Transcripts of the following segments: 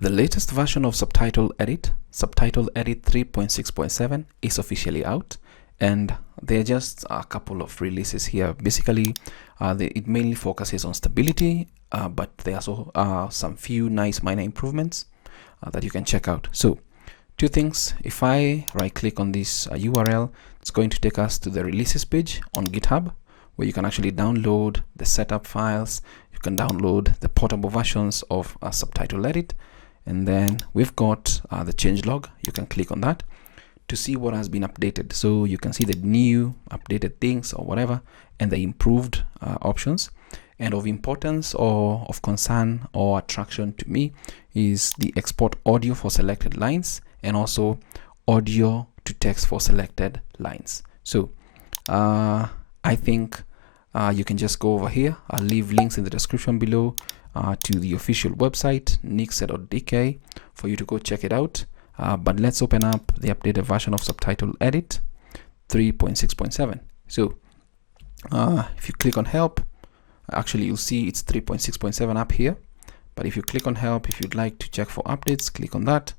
The latest version of Subtitle Edit, Subtitle Edit 3.6.7 is officially out, and there are just a couple of releases here. Basically, it mainly focuses on stability, but there are also some few nice minor improvements that you can check out. So, two things. If I right click on this URL, it's going to take us to the releases page on GitHub, where you can actually download the setup files. You can download the portable versions of Subtitle Edit. And then we've got the changelog. You can click on that to see what has been updated. So you can see the new updated things or whatever, and the improved options. And of importance or of concern or attraction to me is the export audio for selected lines and also audio to text for selected lines. So I think you can just go over here. I'll leave links in the description below to the official website nixed.dk for you to go check it out. But let's open up the updated version of Subtitle Edit 3.6.7. So if you click on help, actually you'll see it's 3.6.7 up here. But if you click on help, if you'd like to check for updates, click on that,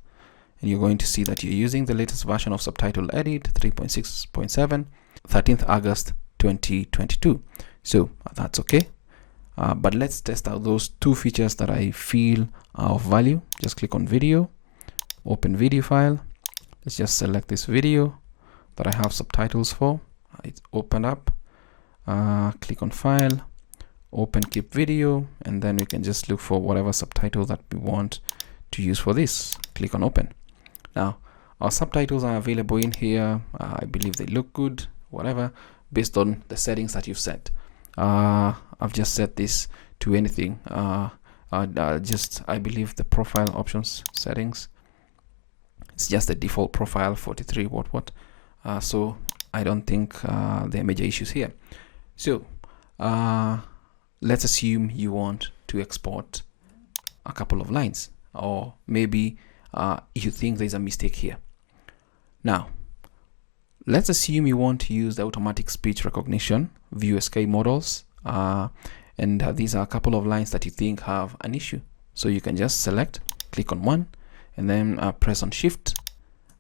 and you're going to see that you're using the latest version of Subtitle Edit 3.6.7, 13th August 2022. So that's okay. But let's test out those two features that I feel are of value. Just click on video, open video file. Let's just select this video that I have subtitles for. It's opened up. Click on file, open keep video, and then we can just look for whatever subtitle that we want to use for this. Click on open. Now our subtitles are available in here. I believe they look good, whatever, based on the settings that you've set. I've just set this to anything. I believe the profile options settings, it's just the default profile 43 what. So I don't think there are major issues here. So let's assume you want to export a couple of lines, or maybe you think there's a mistake here. Now let's assume you want to use the automatic speech recognition VUSK models, and these are a couple of lines that you think have an issue. So you can just select, click on one, and then press on shift,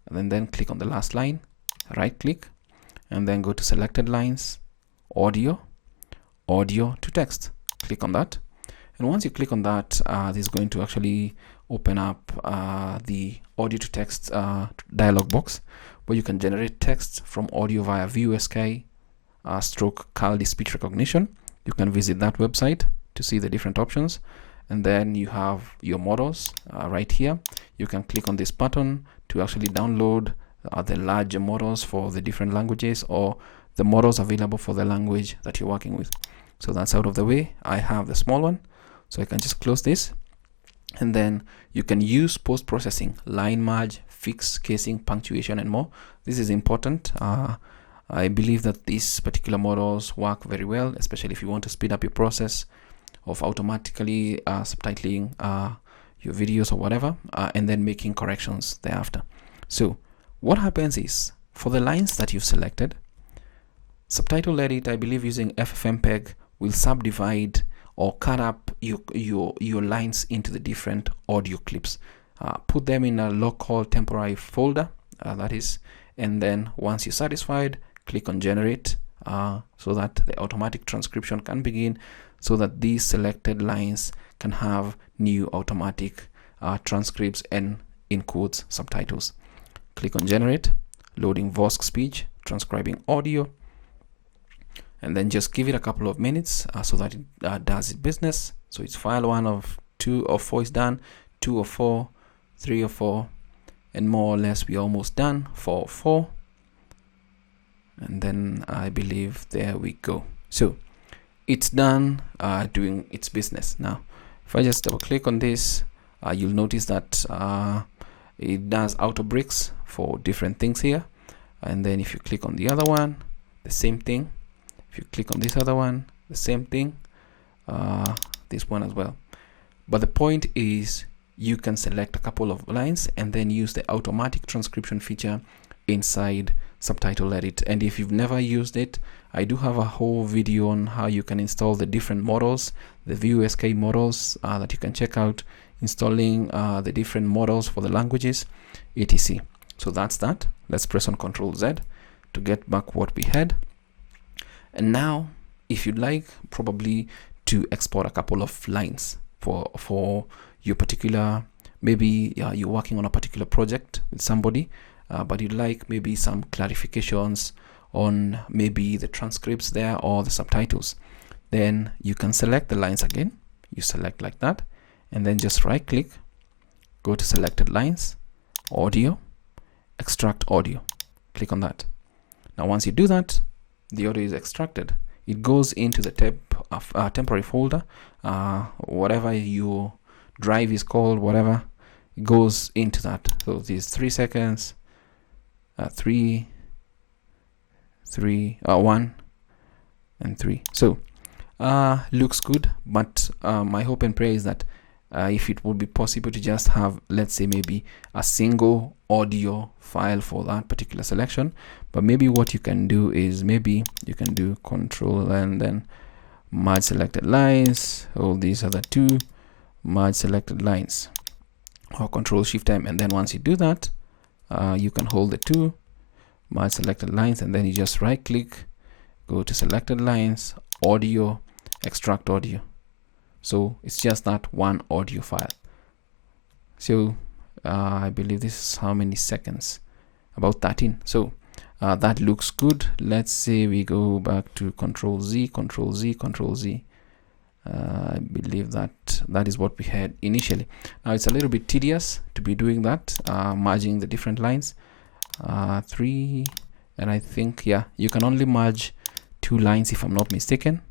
and then click on the last line, right click, and then go to selected lines, audio to text. Click on that, and once you click on that, this is going to actually open up the audio to text dialog box, where you can generate text from audio via VUSK stroke CALDI speech recognition. You can visit that website to see the different options, and then you have your models right here. You can click on this button to actually download the larger models for the different languages, or the models available for the language that you're working with. So that's out of the way. I have the small one, so I can just close this, and then you can use post-processing, line merge, fix, casing, punctuation, and more. This is important. I believe that these particular models work very well, especially if you want to speed up your process of automatically subtitling your videos or whatever, and then making corrections thereafter. So what happens is, for the lines that you've selected, Subtitle Edit, I believe using FFmpeg, will subdivide or cut up your lines into the different audio clips. Put them in a local temporary folder, that is, and then once you're satisfied, click on generate, so that the automatic transcription can begin, so that these selected lines can have new automatic transcripts and, in quotes, subtitles. Click on generate, loading VOSC speech, transcribing audio, and then just give it a couple of minutes so that it does its business. So it's file 1 of 2 or 4 is done, 2 or 4, 3 or 4, and more or less we're almost done. 4 or 4, and then I believe there we go. So it's done doing its business. Now if I just double click on this, you'll notice that it does auto breaks for different things here, and then if you click on the other one, the same thing. If you click on this other one, the same thing, this one as well. But the point is, you can select a couple of lines and then use the automatic transcription feature inside Subtitle Edit. And if you've never used it, I do have a whole video on how you can install the different models, the VUSK models that you can check out installing the different models for the languages, etc. So that's that. Let's press on Ctrl Z to get back what we had. And now, if you'd like probably to export a couple of lines for your particular, maybe you're working on a particular project with somebody, but you'd like maybe some clarifications on maybe the transcripts there or the subtitles, then you can select the lines again. You select like that, and then just right click, go to selected lines, audio, extract audio, click on that. Now once you do that, the audio is extracted. It goes into the temporary folder, whatever your drive is called, whatever, it goes into that. So these 3 seconds, 1 and 3. So looks good, but my hope and prayer is that if it would be possible to just have, let's say, maybe a single audio file for that particular selection. But maybe what you can do is, maybe you can do Control and then merge selected lines. All these other two, merge selected lines, or Control Shift M, and then once you do that, you can hold the two, merge selected lines, and then you just right click, go to selected lines, audio, extract audio. So it's just that one audio file. So I believe this is how many seconds, about 13. So that looks good. Let's say we go back to Control Z, Control Z, Control Z. I believe that is what we had initially. Now it's a little bit tedious to be doing that, merging the different lines. 3, and I think, yeah, you can only merge 2 lines if I'm not mistaken,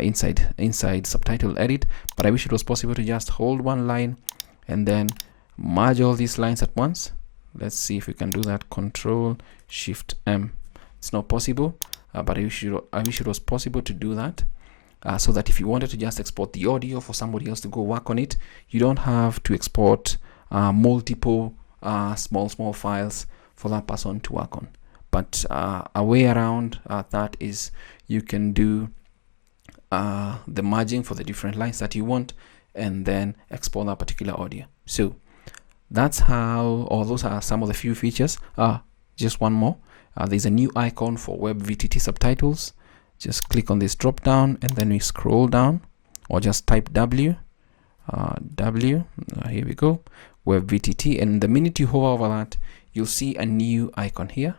inside Subtitle Edit. But I wish it was possible to just hold one line and then merge all these lines at once. Let's see if we can do that. Control Shift M. It's not possible, but I wish it was possible to do that, so that if you wanted to just export the audio for somebody else to go work on it, you don't have to export multiple small files for that person to work on. But a way around that is you can do the merging for the different lines that you want, and then export that particular audio. So that's how, or those are some of the few features. Just one more. There's a new icon for WebVTT subtitles. Just click on this drop down, and then we scroll down, or just type W. Here we go, WebVTT, and the minute you hover over that, you'll see a new icon here.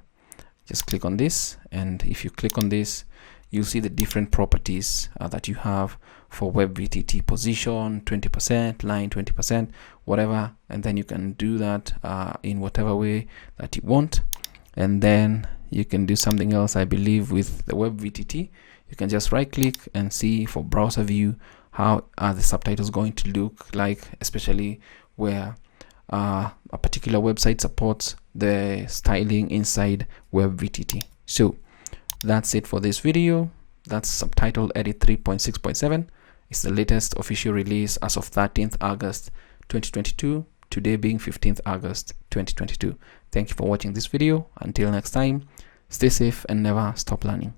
Just click on this, and if you click on this, you'll see the different properties that you have for WebVTT: position 20%, line 20%, whatever, and then you can do that in whatever way that you want. And then you can do something else, I believe, with the WebVTT. You can just right click and see for browser view how are the subtitles going to look like, especially where a particular website supports the styling inside WebVTT. So that's it for this video. That's Subtitle Edit 3.6.7. It's the latest official release as of 13th August 2022, today being 15th August 2022. Thank you for watching this video. Until next time, stay safe and never stop learning.